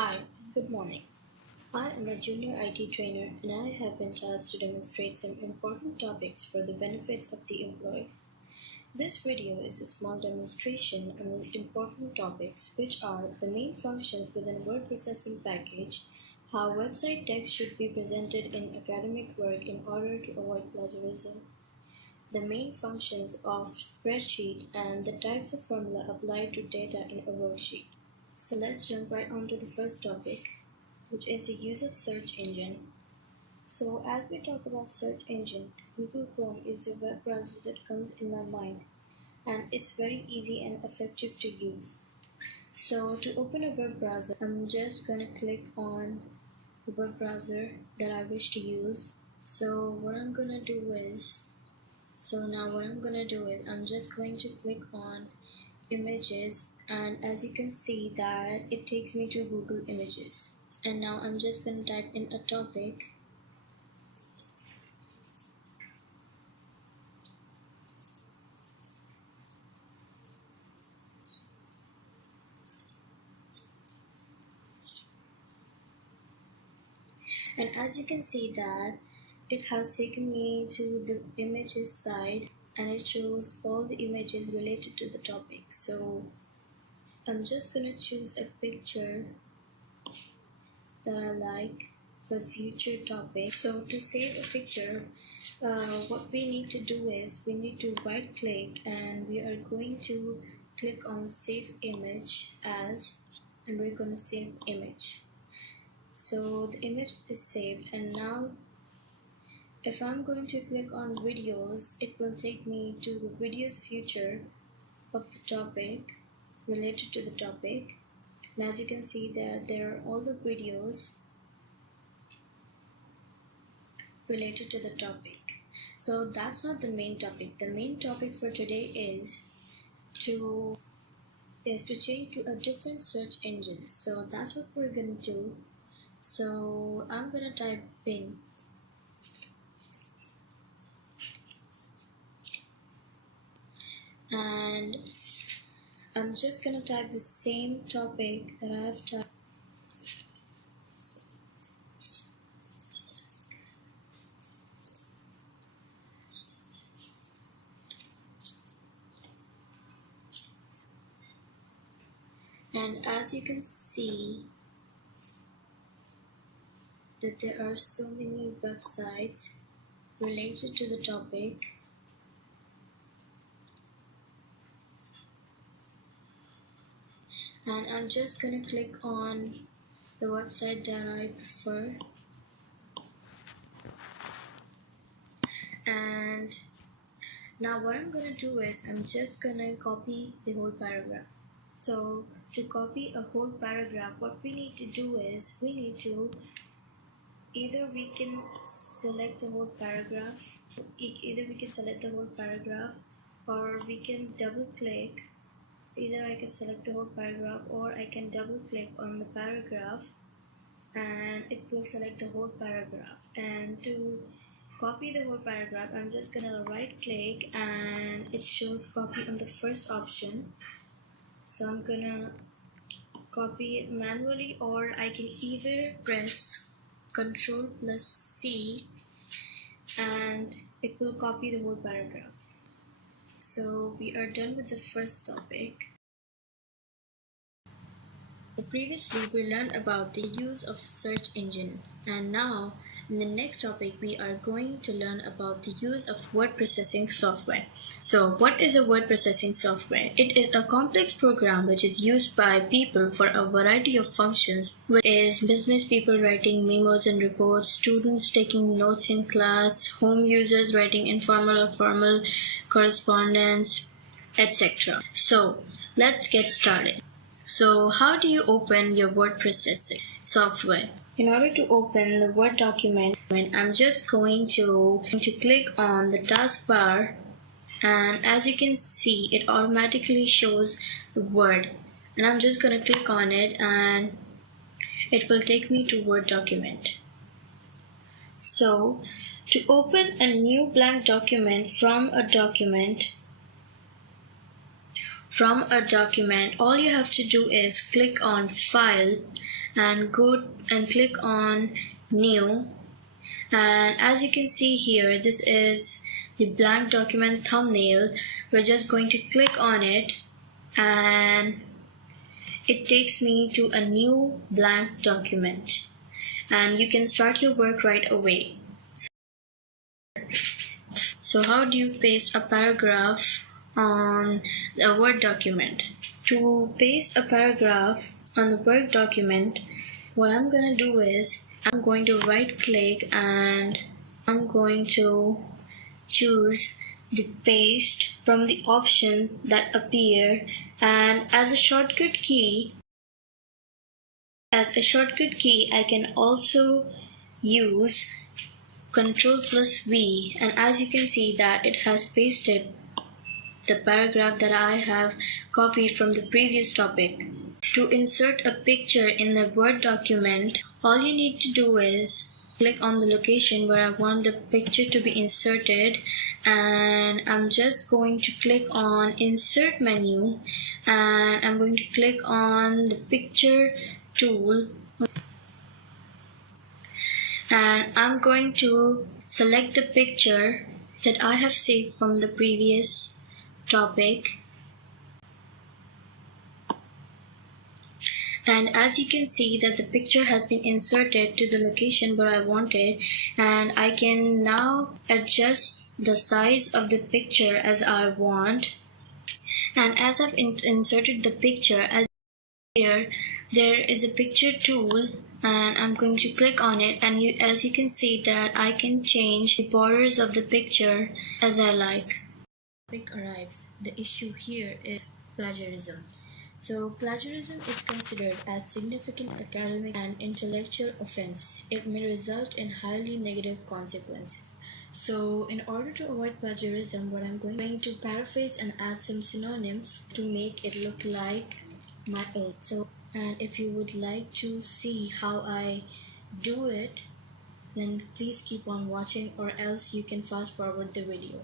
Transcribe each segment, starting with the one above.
Hi, good morning. I am a junior IT trainer and I have been tasked to demonstrate some important topics for the benefits of the employees. This video is a small demonstration on the important topics, which are the main functions within word processing package, how website text should be presented in academic work in order to avoid plagiarism, the main functions of spreadsheet, and the types of formula applied to data in a worksheet. So let's jump right on to the first topic, which is the use of search engine. So as we talk about search engine, Google Chrome is the web browser that comes in my mind, and it's very easy and effective to use. So to open a web browser, I'm just going to click on the web browser that I wish to use. So what I'm going to do is, I'm just going to click on images, and as you can see that it takes me to Google Images. And now I'm just going to type in a topic, and as you can see that it has taken me to the images side, and it shows all the images related to the topic. So I'm just going to choose a picture that I like for future topics. So to save a picture, what we need to do is we need to right click and we are going to click on save image as, and we're going to save image. So the image is saved, and now if I'm going to click on videos, it will take me to the videos future of the topic related to the topic. And as you can see that there are all the videos related to the topic. So that's not the main topic. The main topic for today is to change to a different search engine. So that's what we're gonna do. So I'm gonna type Bing, and I'm just gonna type the same topic that I've typed. And as you can see that there are so many websites related to the topic. And I'm just gonna click on the website that I prefer. And now what I'm gonna do is I'm just gonna copy the whole paragraph. So to copy a whole paragraph, what we need to do is either we can select the whole paragraph, or we can double click. Either I can select the whole paragraph or I can double click on the paragraph and it will select the whole paragraph. And to copy the whole paragraph, I'm just gonna right click and it shows copy on the first option. So I'm gonna copy it manually, or I can either press Ctrl plus C and it will copy the whole paragraph. So we are done with the first topic. So previously we learned about the use of search engine, and now in the next topic we are going to learn about the use of word processing software. So what is a word processing software? It is a complex program which is used by people for a variety of functions, which is business people writing memos and reports, students taking notes in class, home users writing informal or formal correspondence, etc. So let's get started. So how do you open your word processing software? In order to open the Word document, I'm just going to click on the taskbar, and as you can see it automatically shows the Word, and I'm just going to click on it and it will take me to Word document. So to open a new blank document from a document, from a document, all you have to do is click on File and go and click on New. And as you can see here, this is the blank document thumbnail. We're just going to click on it and it takes me to a new blank document, and you can start your work right away. So how do you paste a paragraph on a Word document? To paste a paragraph on the Word document, what I'm going to do is I'm going to right click and I'm going to choose the paste from the option that appear, and as a shortcut key I can also use Ctrl+V, and as you can see that it has pasted the paragraph that I have copied from the previous topic. To insert a picture in the Word document, all you need to do is click on the location where I want the picture to be inserted, and I'm just going to click on Insert menu and I'm going to click on the picture tool, and I'm going to select the picture that I have saved from the previous topic. And as you can see that the picture has been inserted to the location where I want it, and I can now adjust the size of the picture as I want. And as I've inserted the picture, as here there is a picture tool and I'm going to click on it, and as you can see that I can change the borders of the picture as I like. Topic arrives. The issue here is plagiarism. So plagiarism is considered as significant academic and intellectual offense. It may result in highly negative consequences. So in order to avoid plagiarism, what I'm going to paraphrase and add some synonyms to make it look like my own. So, and if you would like to see how I do it, then please keep on watching, or else you can fast forward the video.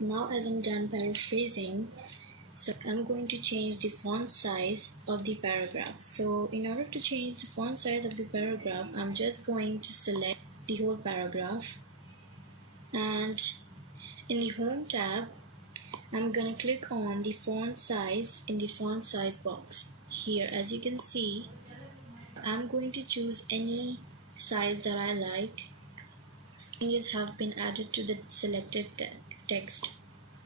Now as I'm done paraphrasing, so I'm going to change the font size of the paragraph. So in order to change the font size of the paragraph, I'm just going to select the whole paragraph, and in the Home tab, I'm gonna click on the font size in the font size box. Here, as you can see, I'm going to choose any size that I like. Changes have been added to the selected text.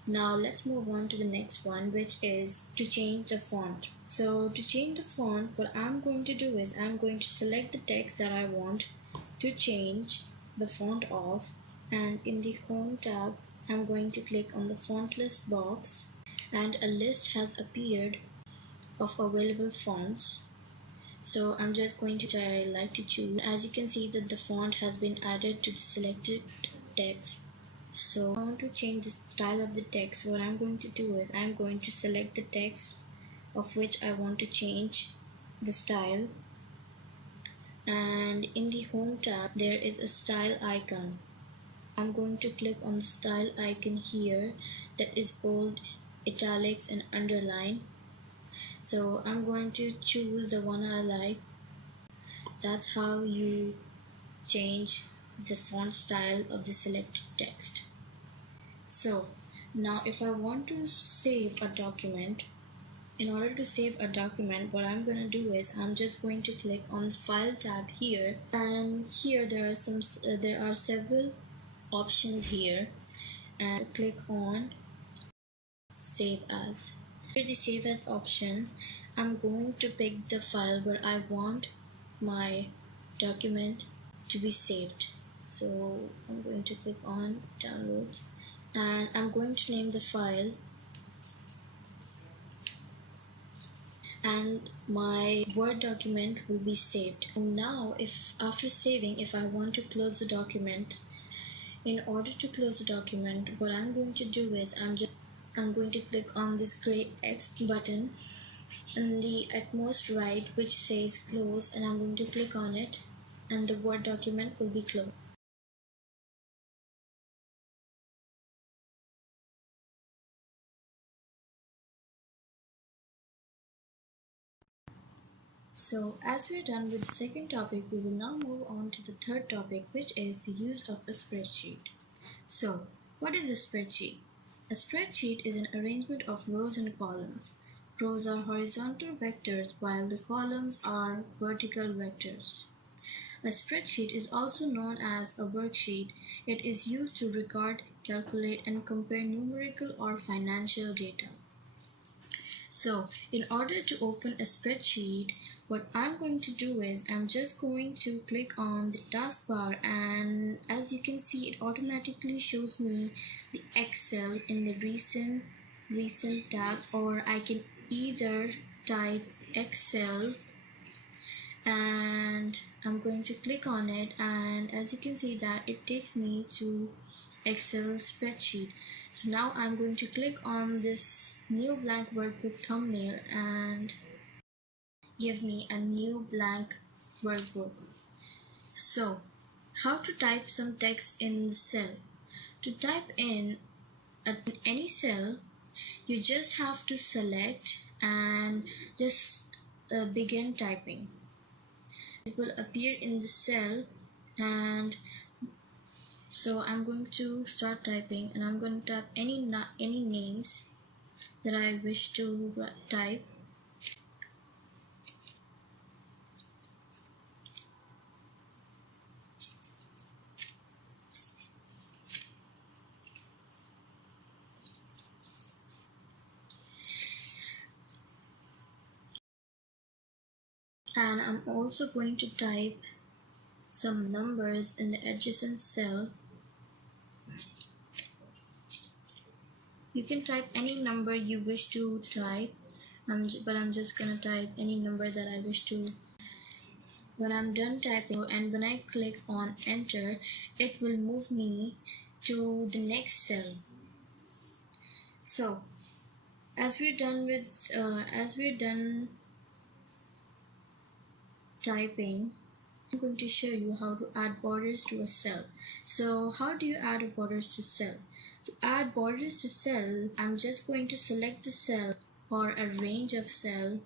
Now let's move on to the next one, which is to change the font. So to change the font, what I'm going to do is I'm going to select the text that I want to change the font of, and in the Home tab, I'm going to click on the font list box, and a list has appeared of available fonts. So I'm just going to I like to choose. As you can see that the font has been added to the selected text. So I want to change the style of the text. What I'm going to do is I'm going to select the text of which I want to change the style, and in the Home tab there is a style icon. I'm going to click on the style icon here that is bold, italics and underline. So I'm going to choose the one I like. That's how you change the font style of the selected text. So now if I want to save a document, in order to save a document, what I'm going to do is I'm just going to click on the File tab here, and here there are several options here, and click on Save As. For the Save As option, I'm going to pick the file where I want my document to be saved. So I'm going to click on Downloads, and I'm going to name the file, and my Word document will be saved. Now if after saving, if I want to close the document, in order to close the document, what I'm going to do is I'm going to click on this gray X button in the utmost right which says close, and I'm going to click on it, and the Word document will be closed. So as we're done with the second topic, we will now move on to the third topic, which is the use of a spreadsheet. So what is a spreadsheet? A spreadsheet is an arrangement of rows and columns. Rows are horizontal vectors while the columns are vertical vectors. A spreadsheet is also known as a worksheet. It is used to record, calculate, and compare numerical or financial data. So in order to open a spreadsheet, what I'm going to do is I'm just going to click on the taskbar, and as you can see, it automatically shows me the Excel in the recent tabs, or I can either type Excel, and I'm going to click on it, and as you can see that it takes me to Excel spreadsheet. So now I'm going to click on this new blank workbook thumbnail and give me a new blank workbook. So how to type some text in the cell? To type in any cell, you just have to select and just begin typing. It will appear in the cell, and so I'm going to start typing, and I'm going to type any names that I wish to type. And I'm also going to type some numbers in the adjacent cell. You can type any number you wish to type, but I'm just gonna type any number that I wish to. When I'm done typing and when I click on enter, it will move me to the next cell. So as we're done typing, I'm going to show you how to add borders to a cell. So how do you add borders to cell? To add borders to cell, I'm just going to select the cell or a range of cell.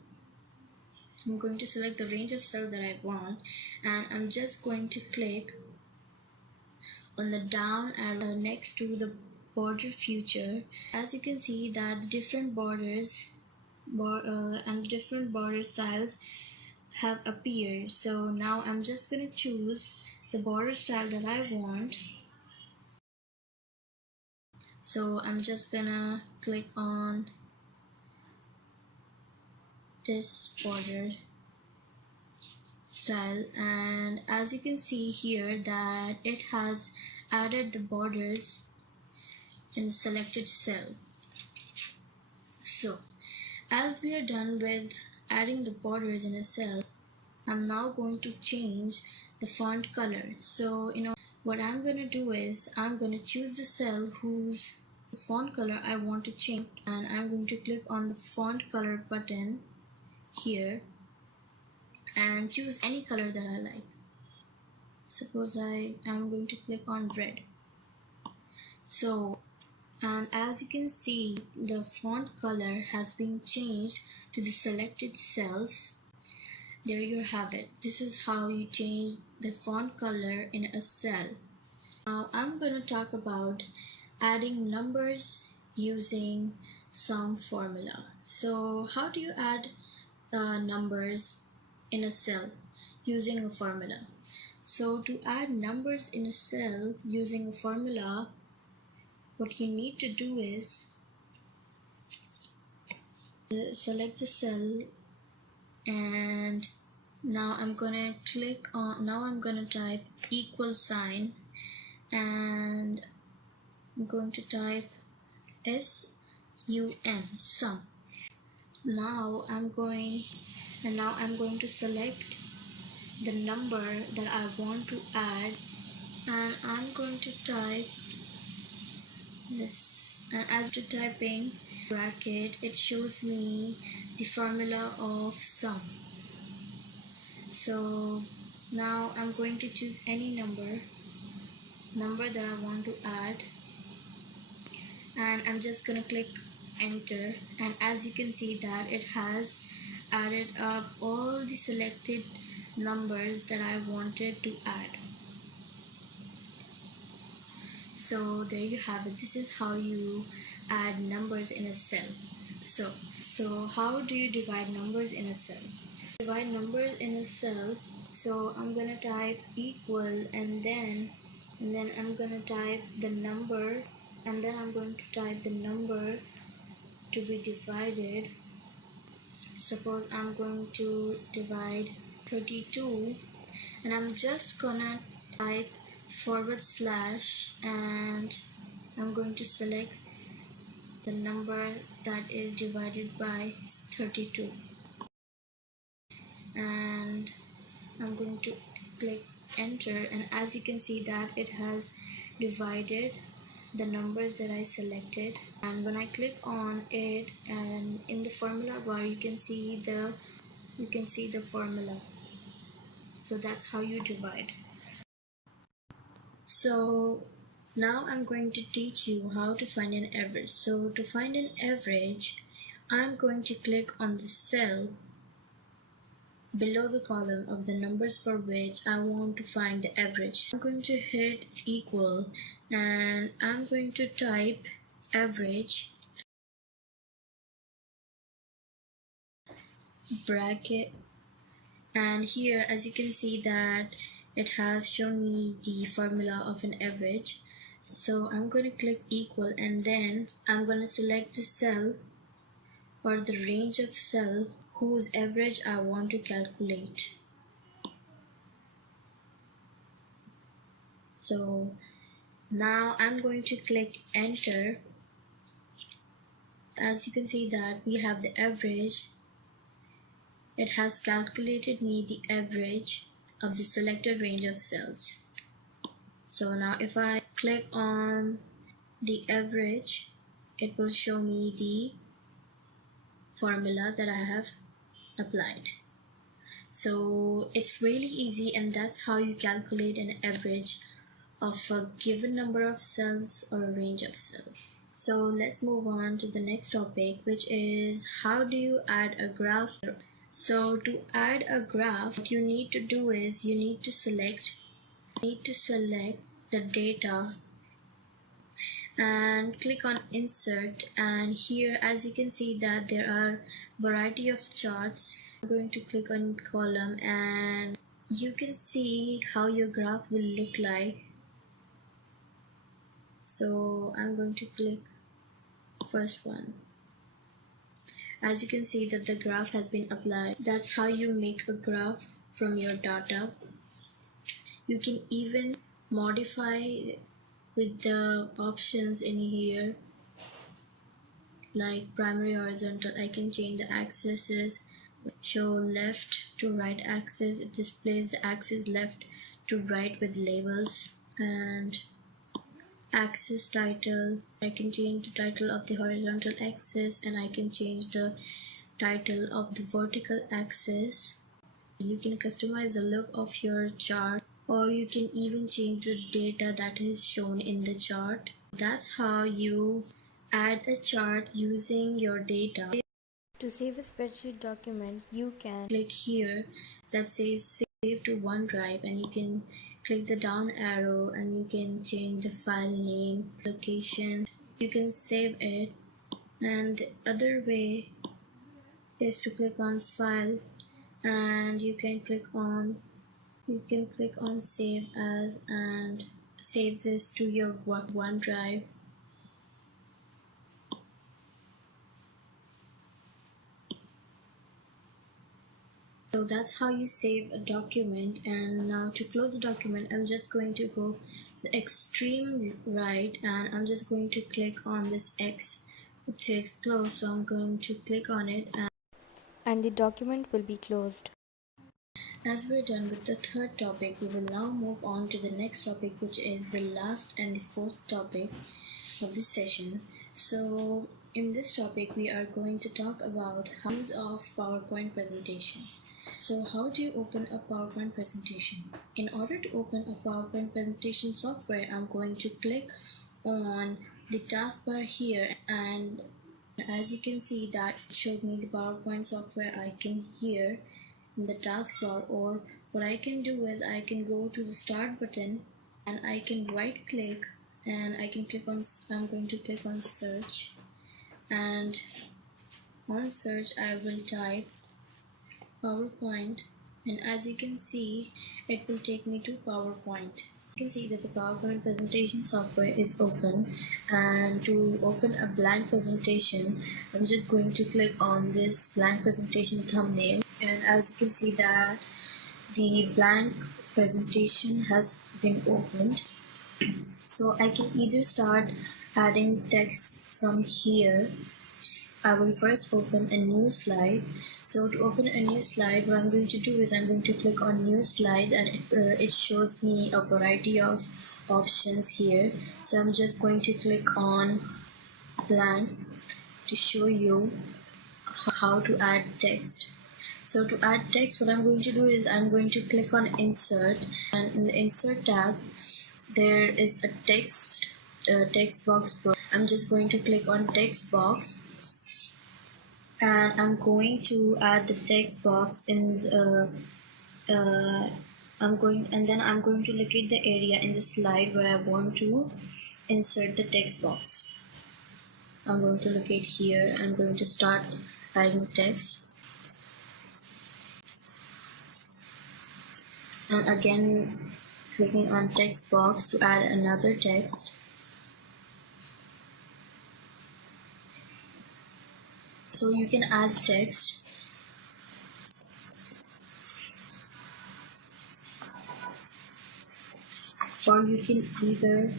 I'm going to select the range of cell that I want, and I'm just going to click on the down arrow next to the border feature. As you can see that the different borders and different border styles have appeared. So now I'm just going to choose the border style that I want. So I'm just gonna click on this border style, and as you can see here that it has added the borders in the selected cell. So as we are done with adding the borders in a cell, I'm now going to change the font color. So what I'm going to do is I'm going to choose the cell whose font color I want to change, and I'm going to click on the font color button here and choose any color that I like. Suppose I am going to click on red. So, and as you can see, the font color has been changed to the selected cells. There you have it. This is how you change the font color in a cell. Now I'm going to talk about adding numbers using some formula. So how do you add numbers in a cell using a formula? So to add numbers in a cell using a formula, what you need to do is select the cell, and now I'm gonna type equal sign, and I'm going to type SUM, sum. Now I'm going to select the number that I want to add, and I'm going to type this, and as to typing bracket, it shows me the formula of sum. So now I'm going to choose any number that I want to add, and I'm just gonna click enter, and as you can see that it has added up all the selected numbers that I wanted to add. So there you have it. This is how you add numbers in a cell. So how do you divide numbers in a cell? Divide numbers in a cell. So I'm gonna type equal, and then I'm gonna type the number, and then I'm going to type the number to be divided. Suppose I'm going to divide 32, and I'm just gonna type / and I'm going to select the number that is divided by 32, and I'm going to click enter, and as you can see that it has divided the numbers that I selected. And when I click on it, and in the formula bar you can see the formula. So that's how you divide. So now I'm going to teach you how to find an average. So to find an average, I'm going to click on the cell below the column of the numbers for which I want to find the average. I'm going to hit equal, and I'm going to type average bracket, and here as you can see that it has shown me the formula of an average. So I'm going to click equal, and then I'm going to select the cell or the range of cell whose average I want to calculate. So now I'm going to click enter. As you can see that we have the average. It has calculated me the average of the selected range of cells. So now if I click on the average, it will show me the formula that I have applied. So it's really easy, and that's how you calculate an average of a given number of cells or a range of cells. So let's move on to the next topic, which is how do you add a graph. So to add a graph, what you need to do is you need to select the data, and click on insert, and here as you can see that there are variety of charts. I'm going to click on column and you can see how your graph will look like. So I'm going to click first one. As you can see that the graph has been applied. That's how you make a graph from your data. You can even modify with the options in here like primary, horizontal. I can change the axes, show left to right axis. It displays the axis left to right with labels, and axis title. I can change the title of the horizontal axis and I can change the title of the vertical axis. You can customize the look of your chart, or you can even change the data that is shown in the chart. That's how you add a chart using your data. To save a spreadsheet document, you can click here that says save to OneDrive, and you can click the down arrow and you can change the file name, location. You can save it, and the other way is to click on file and you can click on save as and save this to your OneDrive. So that's how you save a document. And now to close the document, I'm just going to go the extreme right and I'm just going to click on this X which says close. So I'm going to click on it and the document will be closed. As we're done with the third topic, we will now move on to the next topic, which is the last and the fourth topic of this session. So in this topic, we are going to talk about use of PowerPoint presentation. So how do you open a PowerPoint presentation? In order to open a PowerPoint presentation software, I'm going to click on the taskbar here, and as you can see that it showed me the PowerPoint software icon here in the taskbar. Or what I can do is I can go to the start button and I can right click and I can click on, I'm going to click on search, and on search I will type PowerPoint, and as you can see it will take me to PowerPoint. You can see that the PowerPoint presentation software is open, and to open a blank presentation I'm just going to click on this blank presentation thumbnail, and as you can see that the blank presentation has been opened. So I can either start adding text from here. I will first open a new slide. So to open a new slide, what I'm going to do is I'm going to click on new slides, and it shows me a variety of options here. So I'm just going to click on blank to show you how to add text. So to add text, what I'm going to do is I'm going to click on insert, and in the insert tab there is a text box. I'm just going to click on text box, and I'm going to add the text box in the, I'm going to locate the area in the slide where I want to insert the text box. I'm going to locate here. I'm going to start adding text, and again clicking on text box to add another text. So you can add text, or you can either,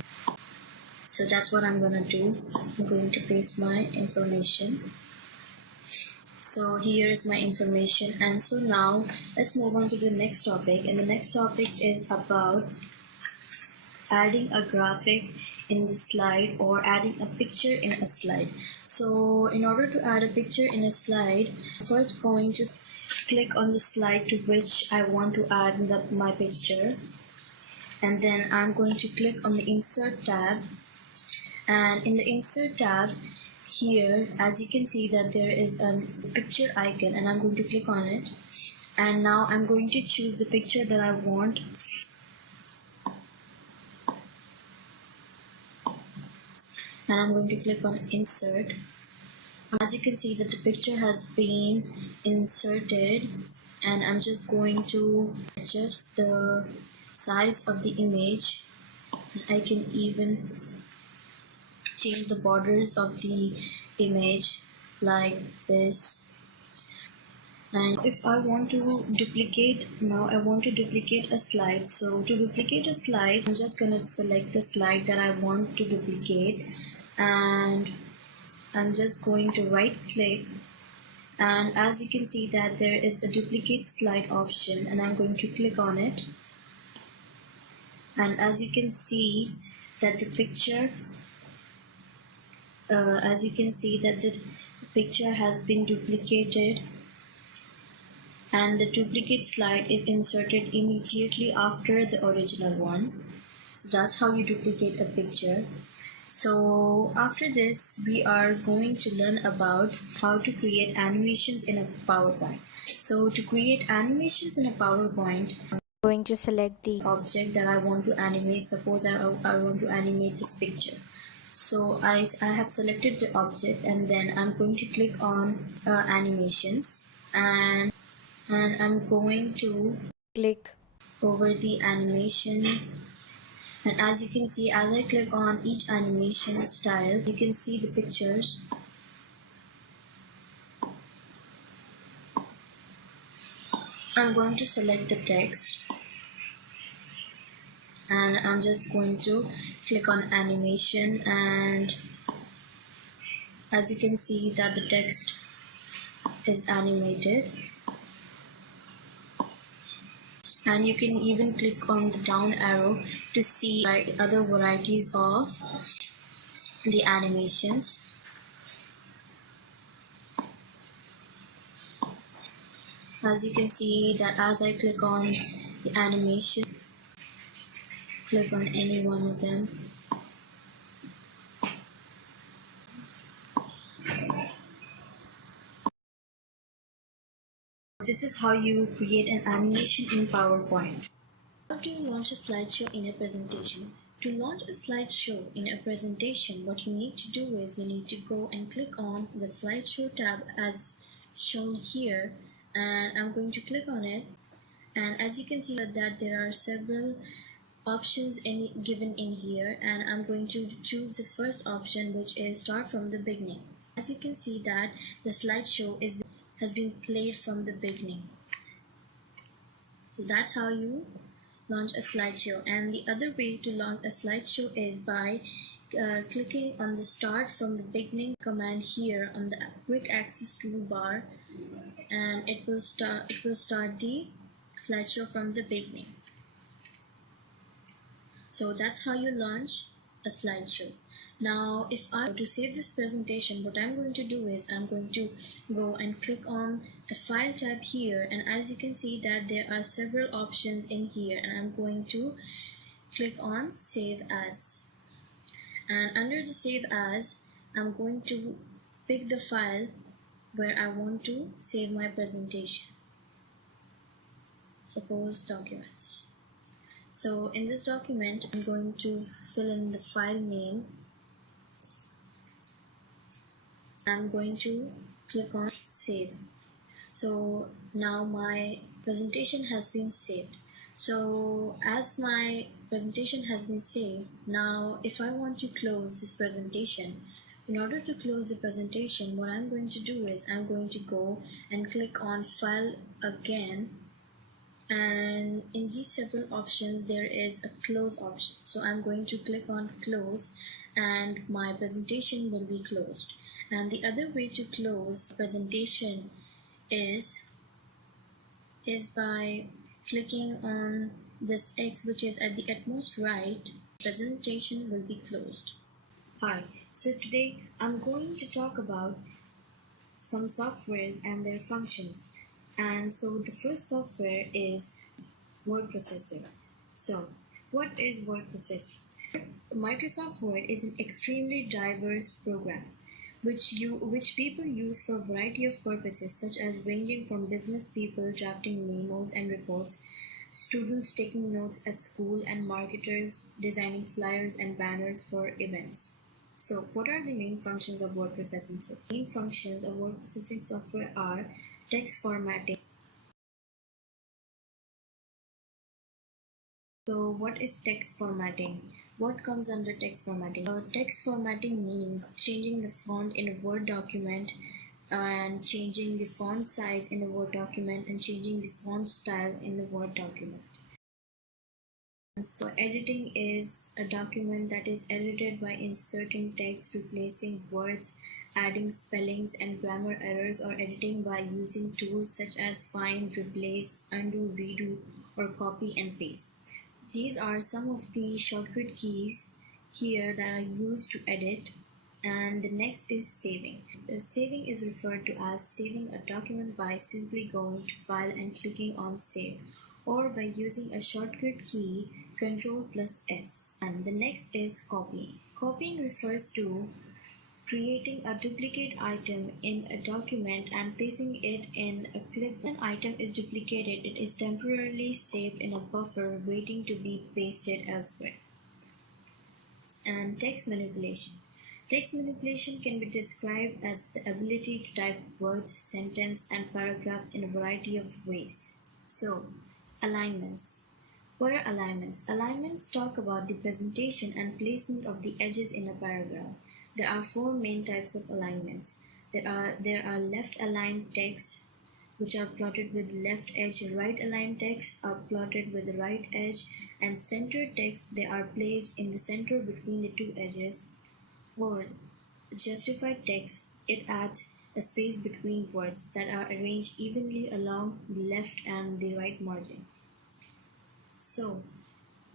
so that's what I'm gonna do. I'm going to paste my information. So here is my information, and so now let's move on to the next topic, and the next topic is about adding a graphic in the slide or adding a picture in a slide. So in order to add a picture in a slide, first going to click on the slide to which I want to add my picture, and then I'm going to click on the insert tab, and in the insert tab here as you can see that there is a picture icon, and I'm going to click on it, and now I'm going to choose the picture that I want. and I'm going to click on insert. As you can see that the picture has been inserted, and I'm just going to adjust the size of the image. I can even change the borders of the image like this. And if I want to duplicate, now I want to duplicate a slide. So to duplicate a slide, I'm just gonna select the slide that I want to duplicate, and I'm just going to right click, and as you can see that there is a duplicate slide option, and I'm going to click on it. And as you can see that the picture has been duplicated, and the duplicate slide is inserted immediately after the original one. So that's how you duplicate a picture. So after this, we are going to learn about how to create animations in a PowerPoint. So to create animations in a PowerPoint, I'm going to select the object that I want to animate. Suppose I want to animate this picture. So I have selected the object, and then I'm going to click on animations, and I'm going to click over the animation. And as you can see, as I click on each animation style, you can see the pictures. I'm going to select the text, and I'm just going to click on animation, and as you can see that the text is animated. And you can even click on the down arrow to see other varieties of the animations. As you can see that as I click on the animation, click on any one of them, this is how you create an animation in PowerPoint. How do you launch a slideshow in a presentation? To launch a slideshow in a presentation, what you need to do is you need to go and click on the slideshow tab as shown here, and I'm going to click on it. And as you can see that there are several options given in here, and I'm going to choose the first option, which is start from the beginning. As you can see that the slideshow has been played from the beginning. So that's how you launch a slideshow. And the other way to launch a slideshow is by clicking on the start from the beginning command here on the quick access toolbar, and it will start the slideshow from the beginning. So that's how you launch a slideshow. Now if I want to save this presentation, what I'm going to do is I'm going to go and click on the file tab here, and as you can see that there are several options in here, and I'm going to click on save as, and under the save as I'm going to pick the file where I want to save my presentation. Suppose documents. So in this document, I'm going to fill in the file name. I'm going to click on save. So now my presentation has been saved. So as my presentation has been saved, now if I want to close this presentation, in order to close the presentation, what I'm going to do is I'm going to go and click on file again, and in these several options there is a close option. So I'm going to click on close, and my presentation will be closed. And the other way to close presentation is by clicking on this X, which is at the utmost right. Presentation will be closed. Hi, so today I'm going to talk about some softwares and their functions. And so the first software is word processor. So what is word processor? Microsoft Word is an extremely diverse program which people use for a variety of purposes, such as ranging from business people drafting memos and reports, students taking notes at school, and marketers designing flyers and banners for events. So, what are the main functions of word processing software? Main functions of word processing software are text formatting. So, what is text formatting? What comes under text formatting? Text formatting means changing the font in a Word document and changing the font size in a Word document and changing the font style in the Word document. So editing is a document that is edited by inserting text, replacing words, adding spellings and grammar errors, or editing by using tools such as find, replace, undo, redo, or copy and paste. These are some of the shortcut keys here that are used to edit. And the next is saving. Saving is referred to as saving a document by simply going to File and clicking on Save, or by using a shortcut key Ctrl+S. And the next is copying. Copying refers to creating a duplicate item in a document and placing it in a clip. When an item is duplicated, it is temporarily saved in a buffer waiting to be pasted elsewhere. And text manipulation. Text manipulation can be described as the ability to type words, sentences, and paragraphs in a variety of ways. So, alignments. What are alignments? Alignments talk about the presentation and placement of the edges in a paragraph. There are four main types of alignments. There are left aligned text, which are plotted with left edge, right aligned text are plotted with the right edge, and centered text, they are placed in the center between the two edges. For justified text, it adds a space between words that are arranged evenly along the left and the right margin. So,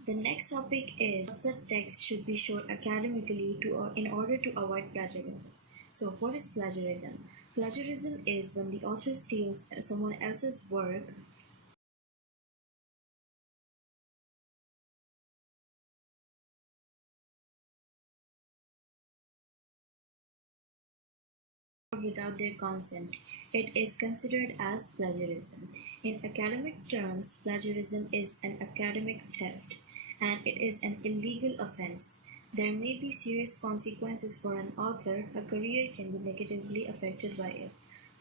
the next topic is what such text should be shown academically in order to avoid plagiarism. So, what is plagiarism? Plagiarism is when the author steals someone else's work without their consent. It is considered as plagiarism. In academic terms, plagiarism is an academic theft, and it is an illegal offense. There may be serious consequences for an author. A career can be negatively affected by it.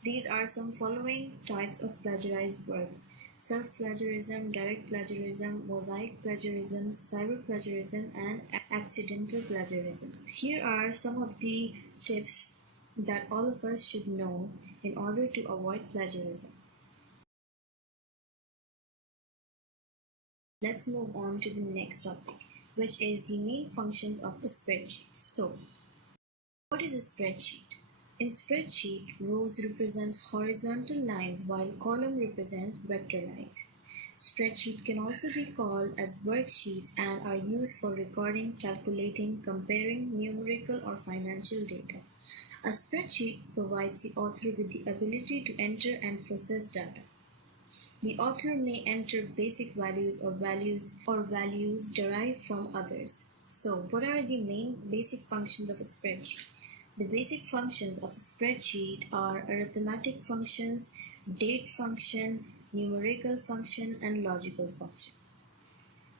These are some following types of plagiarized works: self-plagiarism, direct plagiarism, mosaic plagiarism, cyber plagiarism, and accidental plagiarism. Here are some of the tips that all of us should know in order to avoid plagiarism. Let's move on to the next topic, which is the main functions of a spreadsheet. So, what is a spreadsheet? In spreadsheet, rows represents horizontal lines while column represents vector lines. Spreadsheet can also be called as worksheets and are used for recording, calculating, comparing numerical or financial data. A spreadsheet provides the author with the ability to enter and process data. The author may enter basic values or values derived from others. So, what are the main basic functions of a spreadsheet? The basic functions of a spreadsheet are arithmetic functions, date function, numerical function, and logical function.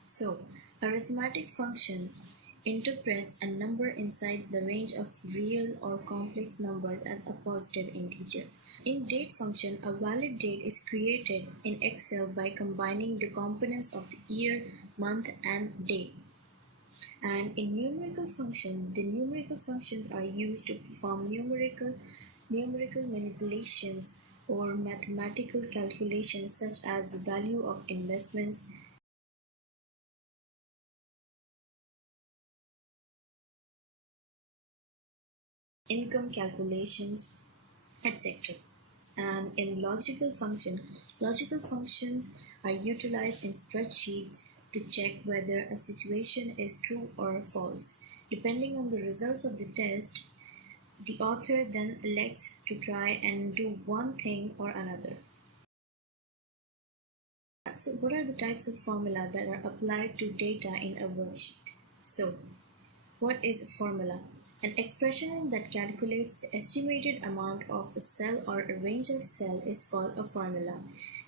So, arithmetic functions interprets a number inside the range of real or complex numbers as a positive integer. In date function, a valid date is created in Excel by combining the components of the year, month, and day. And in numerical function, the numerical functions are used to perform numerical manipulations or mathematical calculations such as the value of investments, income calculations, etc. And in logical functions are utilized in spreadsheets to check whether a situation is true or false. Depending on the results of the test, the author then elects to try and do one thing or another. So, what are the types of formula that are applied to data in a worksheet? So, what is a formula? An expression that calculates the estimated amount of a cell or a range of cells is called a formula.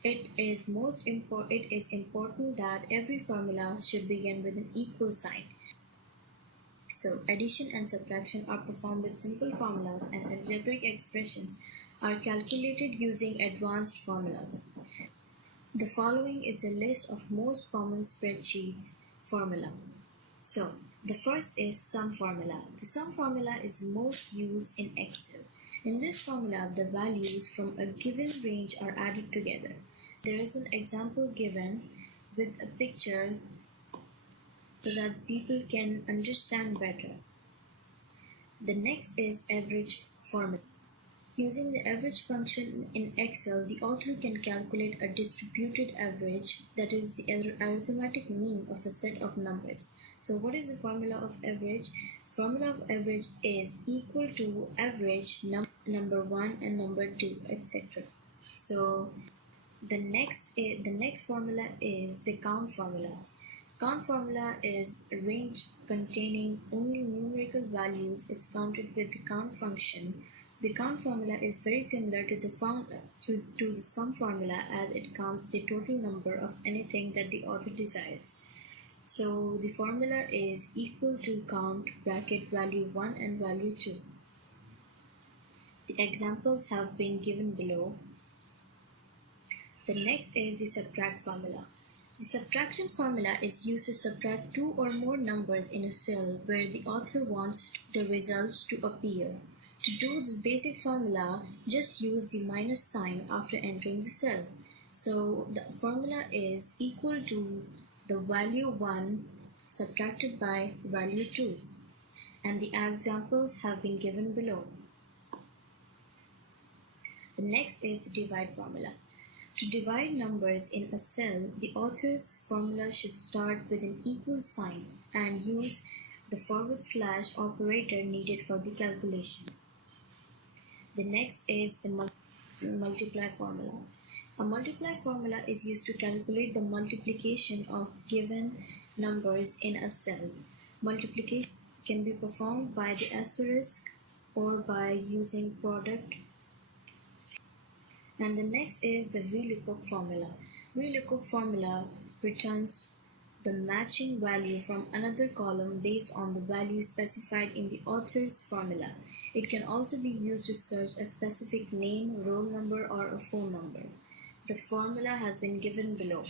It is important that every formula should begin with an equal sign. So, addition and subtraction are performed with simple formulas, and algebraic expressions are calculated using advanced formulas. The following is a list of most common spreadsheets formula. So, the first is sum formula. The sum formula is most used in Excel. In this formula, the values from a given range are added together. There is an example given with a picture so that people can understand better. The next is average formula. Using the average function in Excel, the author can calculate a distributed average, that is the arithmetic mean of a set of numbers. So what is the formula of average? Formula of average is equal to average number 1 and number 2, etc. So the next formula is the count formula. Count formula is a range containing only numerical values is counted with the count function. The count formula is very similar to the sum formula, as it counts the total number of anything that the author desires. So the formula is equal to count bracket value 1 and value 2. The examples have been given below. The next is the subtract formula. The subtraction formula is used to subtract two or more numbers in a cell where the author wants the results to appear. To do this basic formula, just use the minus sign after entering the cell. So the formula is equal to the value 1 subtracted by value 2, and the examples have been given below. The next is the divide formula. To divide numbers in a cell, the author's formula should start with an equal sign and use the / operator needed for the calculation. The next is the multiply formula. A multiply formula is used to calculate the multiplication of given numbers in a cell. Multiplication can be performed by the asterisk or by using product. And the next is the VLOOKUP formula. VLOOKUP formula returns the matching value from another column based on the value specified in the author's formula. It can also be used to search a specific name, roll number, or a phone number. The formula has been given below.